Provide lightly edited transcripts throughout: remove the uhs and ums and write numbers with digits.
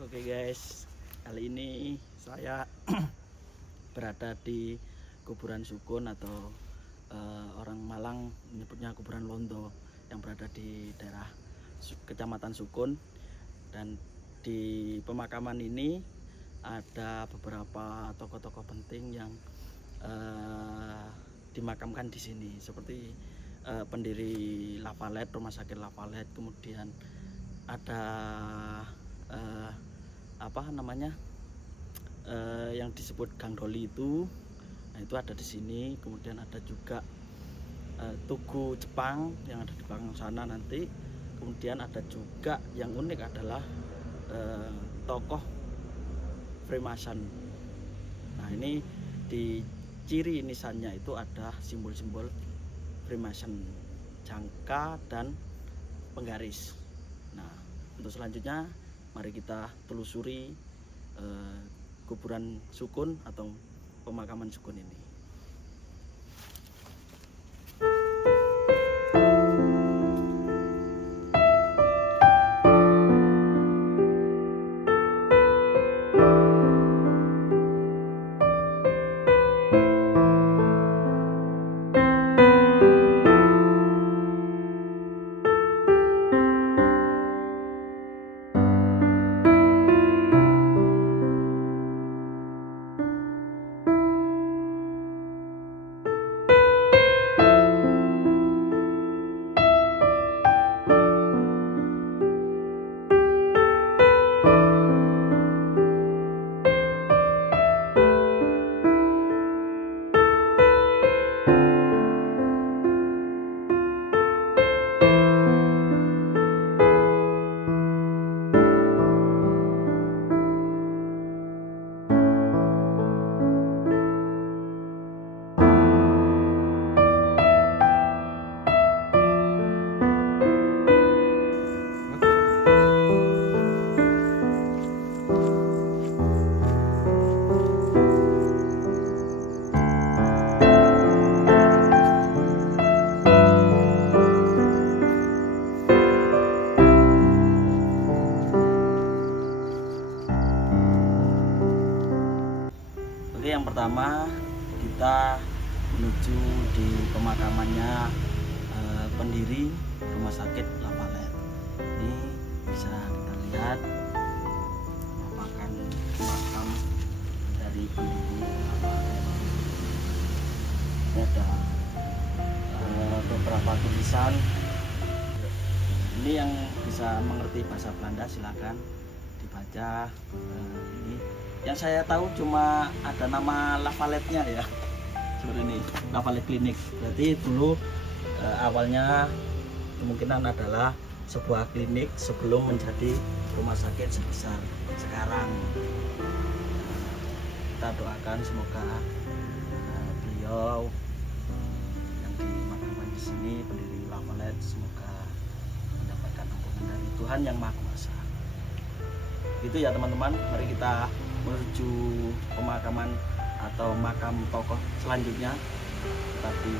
Oke guys, kali ini saya berada di kuburan Sukun atau orang Malang menyebutnya kuburan Londo yang berada di daerah Kecamatan Sukun. Dan di pemakaman ini ada beberapa tokoh-tokoh penting yang dimakamkan di sini, seperti pendiri Lavalette, Rumah Sakit Lavalette, kemudian ada yang disebut Gang Doli itu, nah itu ada di sini. Kemudian ada juga Tugu Jepang yang ada di belakang sana nanti. Kemudian ada juga yang unik adalah tokoh Freemason. Nah ini di ciri nisannya itu ada simbol-simbol Freemason, jangka dan penggaris. Nah untuk selanjutnya mari kita telusuri kuburan Sukun atau pemakaman Sukun ini. Oke, yang pertama kita menuju di pemakamannya pendiri Rumah Sakit Lavalette. Ini bisa kita lihat merupakan makam dari pendiri Lavalette. Ini ada beberapa tulisan. Ini yang bisa mengerti bahasa Belanda silakan dibaca. Ini yang saya tahu cuma ada nama Lavalette-nya ya, seperti ini, Lavalette Clinic. Berarti dulu awalnya kemungkinan adalah sebuah klinik sebelum menjadi rumah sakit sebesar sekarang. Kita doakan semoga beliau yang dimakamkan di sini, pendiri Lavalette, semoga mendapatkan ampunan dari Tuhan Yang Maha Kuasa. Gitu ya teman-teman, mari kita menuju pemakaman atau makam tokoh selanjutnya, tapi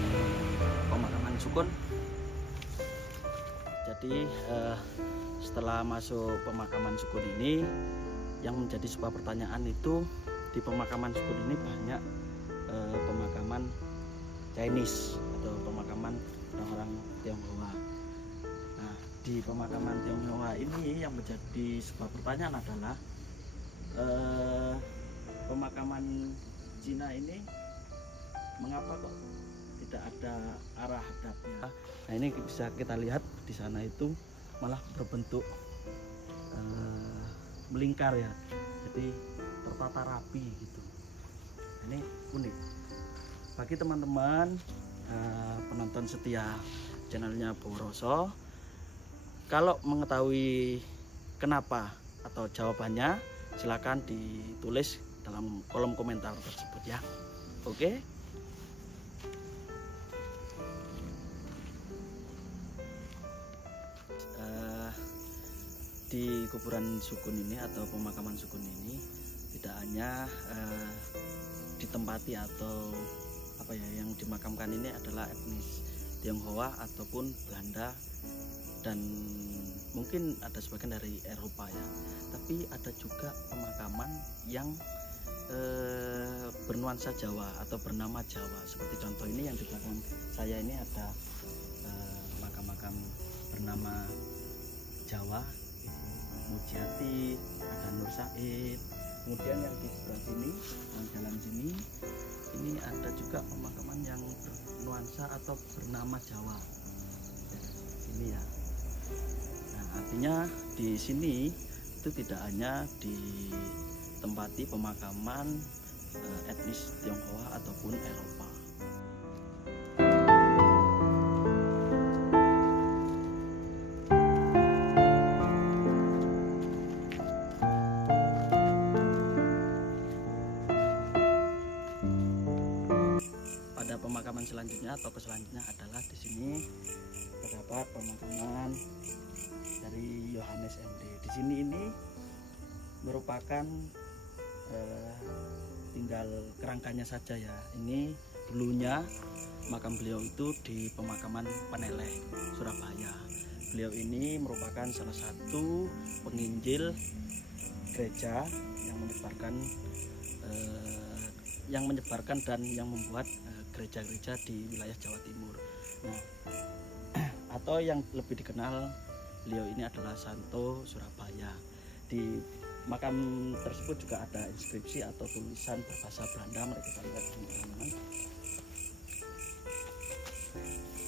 pemakaman Sukun. Jadi setelah masuk pemakaman Sukun ini, yang menjadi sebuah pertanyaan itu, di pemakaman Sukun ini banyak pemakaman Chinese atau pemakaman orang-orang Tionghoa. Nah di pemakaman Tionghoa ini yang menjadi sebuah pertanyaan adalah pemakaman Cina ini mengapa kok tidak ada arah hadapnya. Nah ini bisa kita lihat di sana itu malah berbentuk melingkar ya, jadi tertata rapi gitu. Ini unik bagi teman-teman penonton setia channelnya Boroso. Kalau mengetahui kenapa atau jawabannya, silakan ditulis dalam kolom komentar tersebut ya. Oke. Di kuburan Sukun ini atau pemakaman Sukun ini tidak hanya ditempati atau yang dimakamkan ini adalah etnis Tionghoa ataupun Belanda dan mungkin ada sebagian dari Eropa ya, tapi ada juga pemakaman yang bernuansa Jawa atau bernama Jawa. Seperti contoh ini yang di belakang saya ini ada makam-makam bernama Jawa, Mujiati, ada Nur Said. Kemudian yang di sebelah sini, yang jalan sini, ini ada juga pemakaman yang bernuansa atau bernama Jawa. Ini ya. Nah, artinya di sini itu tidak hanya ditempati pemakaman etnis Tionghoa ataupun Eropa. Pada pemakaman selanjutnya atau selanjutnya adalah di sini terdapat pemakaman dari Yohanes MD. Di sini ini merupakan tinggal kerangkanya saja ya. Ini dulunya makam beliau itu di pemakaman Peneleh, Surabaya. Beliau ini merupakan salah satu penginjil gereja yang menyebarkan dan yang membuat gereja-gereja di wilayah Jawa Timur. Nah, atau yang lebih dikenal beliau ini adalah Santo Surabaya. Di makam tersebut juga ada inskripsi atau tulisan berbahasa Belanda. Mari kita lihat teman-teman.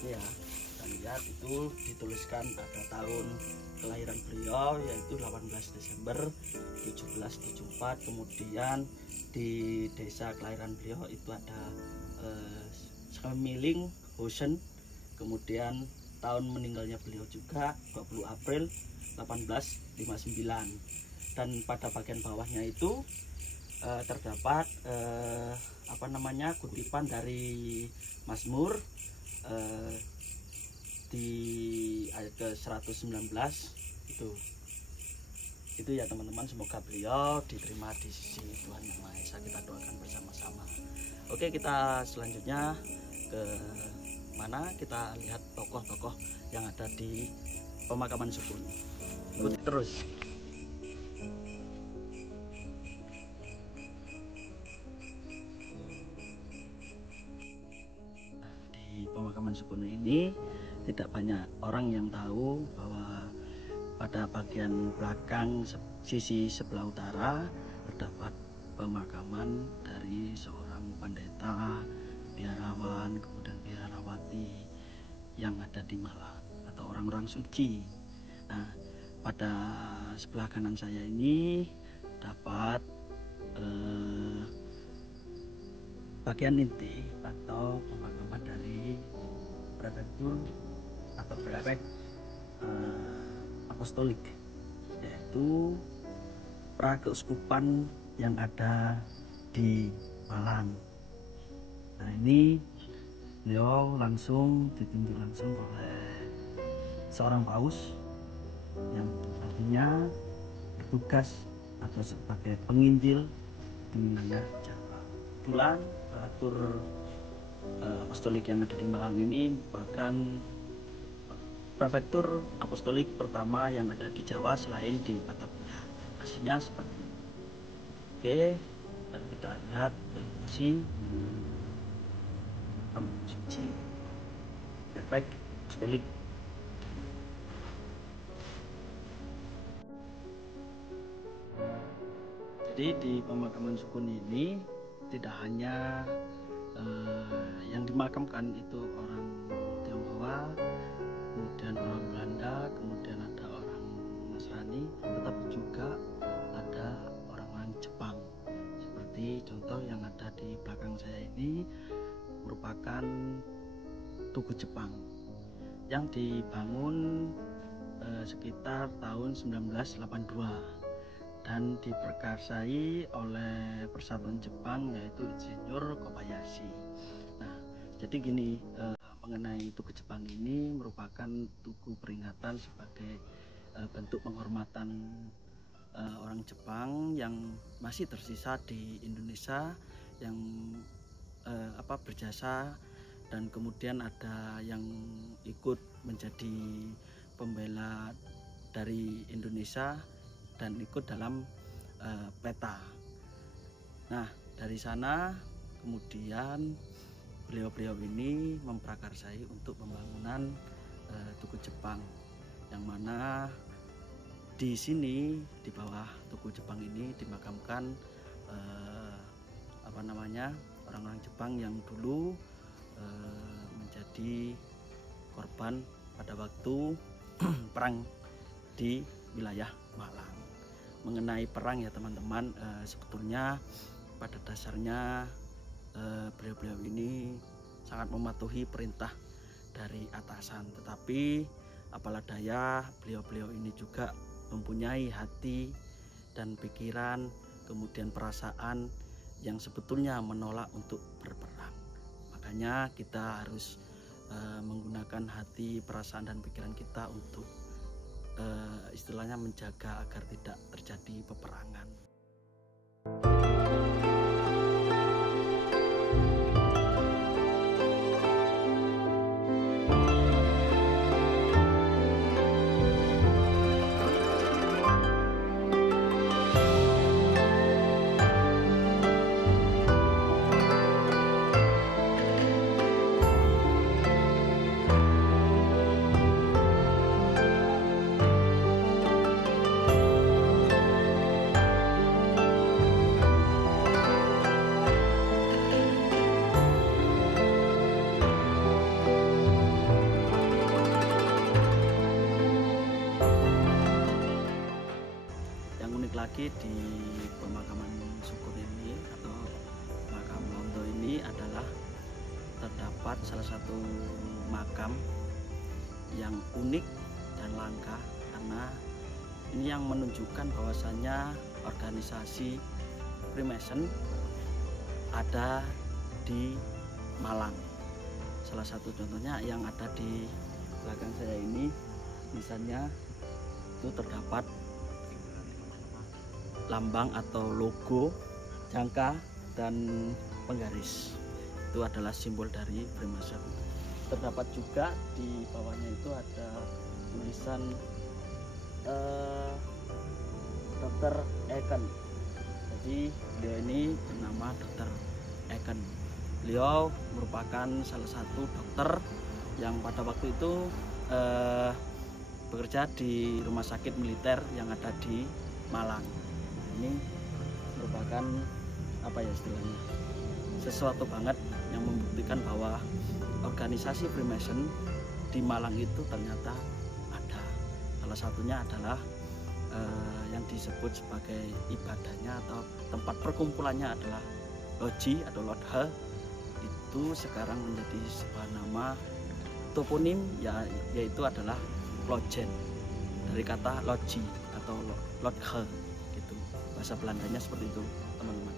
Ya, kita lihat itu dituliskan ada tahun kelahiran beliau yaitu 18 Desember 1774. Kemudian di desa kelahiran beliau itu ada Semiling Hosen. Kemudian tahun meninggalnya beliau juga 20 April 1859. Dan pada bagian bawahnya itu terdapat kutipan dari Mazmur di ayat ke-119 itu ya teman-teman. Semoga beliau diterima di sisi Tuhan Yang Maha Esa. Kita doakan bersama-sama. Oke, kita selanjutnya ke mana? Kita lihat tokoh-tokoh yang ada di pemakaman Sukun. Ikuti terus. Di pemakaman Sukun ini tidak banyak orang yang tahu bahwa pada bagian belakang sisi sebelah utara terdapat pemakaman dari seorang pendeta, biarawan, kemudian biarawati yang ada di Malang atau orang-orang suci. Nah, pada sebelah kanan saya ini dapat bagian inti atau pemakaman dari prefektur atau prefek apostolik, yaitu prakeuskupan yang ada di Malang. Nah, ini beliau langsung ditunjuk langsung oleh seorang paus yang artinya bertugas atau sebagai penginjil di wilayah Jawa. Kebetulan prefektur apostolik yang ada di Malang ini bahkan prefektur apostolik pertama yang ada di Jawa selain di Batavia. Aslinya seperti itu. Oke, dan kita lihat si suci prefek apostolik. Jadi di pemakaman Sukun ini tidak hanya yang dimakamkan itu orang Tionghoa, kemudian orang Belanda, kemudian ada orang Nasrani, tetapi juga ada orang-orang Jepang. Seperti contoh yang ada di belakang saya ini merupakan Tugu Jepang yang dibangun sekitar tahun 1982 dan diperkasai oleh Persatuan Jepang yaitu Insinyur Kobayashi. Nah, jadi gini, mengenai Tugu Jepang ini merupakan tugu peringatan sebagai bentuk penghormatan orang Jepang yang masih tersisa di Indonesia yang berjasa, dan kemudian ada yang ikut menjadi pembela dari Indonesia dan ikut dalam peta. Nah, dari sana kemudian beliau-beliau ini memprakarsai untuk pembangunan Tugu Jepang, yang mana di sini di bawah Tugu Jepang ini dimakamkan orang-orang Jepang yang dulu menjadi korban pada waktu perang di wilayah Malang. Mengenai perang ya teman-teman, sebetulnya pada dasarnya beliau-beliau ini sangat mematuhi perintah dari atasan, tetapi apalah daya, beliau-beliau ini juga mempunyai hati dan pikiran, kemudian perasaan yang sebetulnya menolak untuk berperang. Makanya kita harus menggunakan hati, perasaan dan pikiran kita untuk istilahnya menjaga agar tidak terjadi peperangan. Lagi di pemakaman Syukur ini atau makam Londo ini adalah terdapat salah satu makam yang unik dan langka, karena ini yang menunjukkan bahwasannya organisasi Freemason ada di Malang. Salah satu contohnya yang ada di belakang saya ini, misalnya itu terdapat lambang atau logo jangka dan penggaris. Itu adalah simbol dari Freemason. Terdapat juga di bawahnya itu ada tulisan Dr. Eken. Jadi beliau ini bernama Dr. Eken. Beliau merupakan salah satu dokter yang pada waktu itu bekerja di rumah sakit militer yang ada di Malang. Ini merupakan istilahnya sesuatu banget yang membuktikan bahwa organisasi Freemason di Malang itu ternyata ada. Salah satunya adalah yang disebut sebagai ibadahnya atau tempat perkumpulannya adalah loji atau lodha. Itu sekarang menjadi sebuah nama toponim, yaitu adalah Lojen, dari kata loji atau lodha. Bahasa Belandanya seperti itu, teman-teman.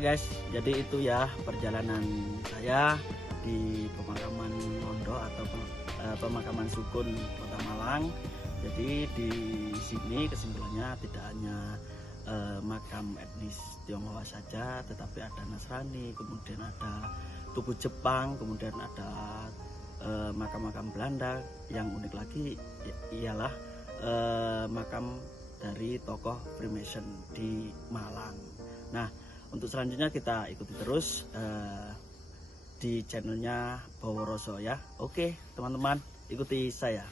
guys, jadi itu ya perjalanan saya di pemakaman Londo atau pemakaman Sukun Kota Malang. Jadi di sini kesimpulannya tidak hanya makam etnis Tionghoa saja, tetapi ada Nasrani, kemudian ada tugu Jepang, kemudian ada makam-makam Belanda. Yang unik lagi ialah makam dari tokoh Freemason di Malang. Nah, untuk selanjutnya kita ikuti terus di channelnya Baworoso ya. Oke teman-teman, ikuti saya.